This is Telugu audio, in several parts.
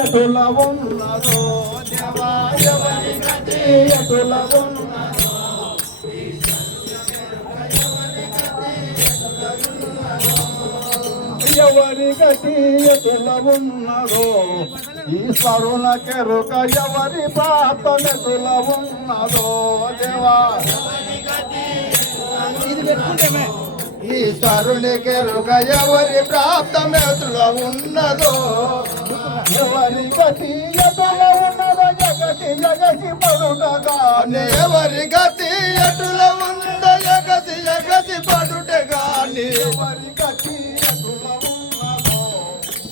ఎటుల ఉన్నదో దేవా ఎవరి గతి ఎటుల ఉన్నదో ఎవరి గతి ఎటుల ఉన్నదో ఈశ్వరుల కెరుక ఎవరి ప్రాప్తమెటుల ఉన్నదో దేవా ఇది ఈశ్వరుని కెరుక ఎవరి ప్రాప్తమెటుల ఉన్నదో గతి ఎటుల ఉన్నదో జగతి జగతి పడుటగానే ఎవరి గతి ఎటుల ఉందో జగతి జగతి పడుటగానే ఎవరి గతి ఎటుల ఉన్నదో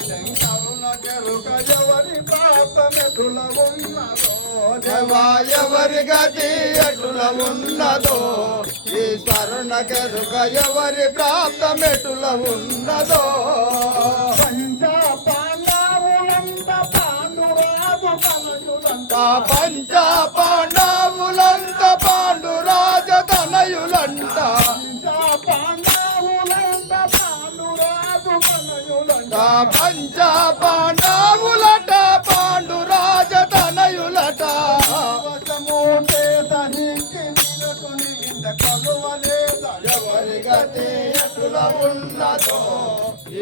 శంకరుల కెరుక ఎవరి ప్రాప్తమెటుల ఉన్నదో దేవా ఎవరి గతి ఎటుల ఉన్నదో ఈశ్వరున కెరుక ఎవరి ప్రాప్తమెటుల ఉన్నదో? పంచ పాండవులంత పాండురాజ తనయులంట. పాండవులంత పాండురాజు కలయులంట పంచ పాండవులట పాండురాజ తనయులట. వశమూటే తనికి నిలకొని ఇంత కలువలేద. ఎవరి గతి ఎటుల ఉన్నదో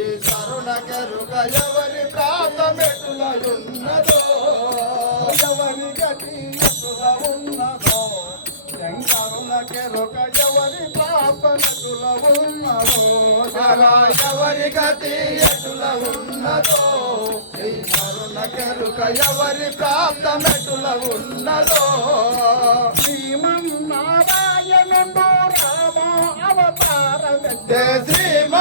ఈ సరుణ కెరుక ఎవరి ప్రాంతమెటుల ఉన్నదో. శంకరుల ఎవరి ప్రాంతమెటుల ఉన్నదో సరా ఎవరి గతి ఎటుల ఉన్నదో ఈ కెరుక ఎవరి ప్రాప్తమెటుల ఉన్నదో శ్రీమన్నారాయణుడు రామ అవతారమెత్తే శ్రీమ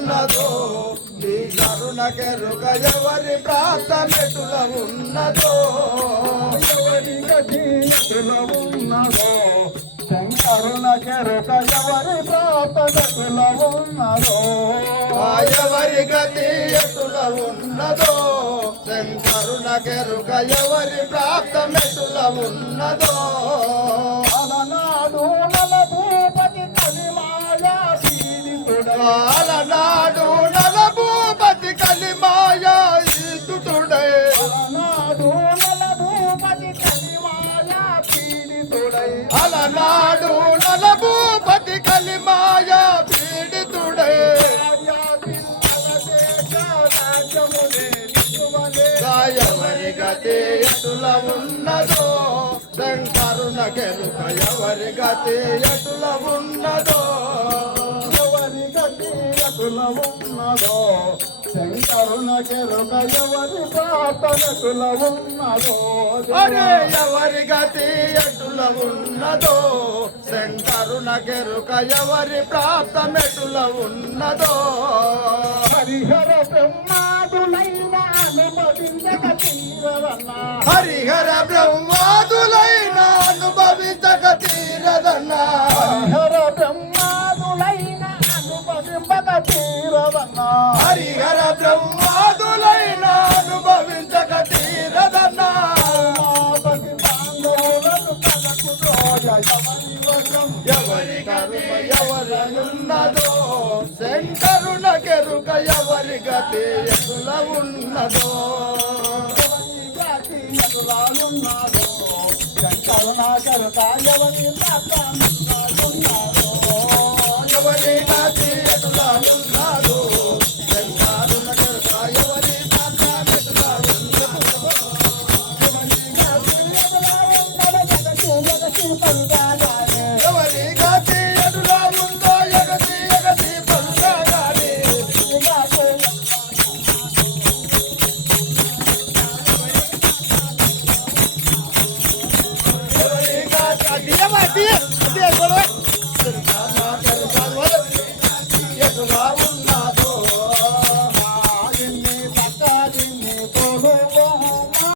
ఉన్నదో? నీ కరుణ కెరుక ఎవరి ప్రాప్తమెటుల ఉన్నదో? ఎవరి గతిల ఉన్నదో? శంకరుల కెరుక ఎవరి ప్రాప్తమెటుల ఉన్నదో? ఎవరి గతి ఎటుల ఉన్నదో? శంకరుల కెరుక ఎవరి ప్రాప్తమెటుల ఉన్నదో? అలనాడు నలభూపతి కలిమాయా పీడితుడై. ఎవరి గతి ఎటుల ఉన్నదో శంకరున కెరుక ఎవరి గతి ఎటుల ఉన్నదో. ఎవరి గతి ఎటుల ఉన్నదో ఎవరి ప్రాప్తమెటుల ఉన్నదో అరే ఎవరి గతి ఎటుల ఉన్నదో? శంకరున కెరుక ఎవరి ప్రాప్తమెటుల ఉన్నదో? హరిహర బ్రహ్మాదులైన అనుమతించక తీరవన్నా. హరిహర బ్రహ్మాదులైన ఎవరి కరుణ ఎవరనున్నదో శంకరుణ కెరుక ఎవరి గతి ఎదుల ఉన్నదో? శంకరుణ కెరుక ఎవరి ఎవరి గతి ఎదుల ఉన్నదో? శంకరుణ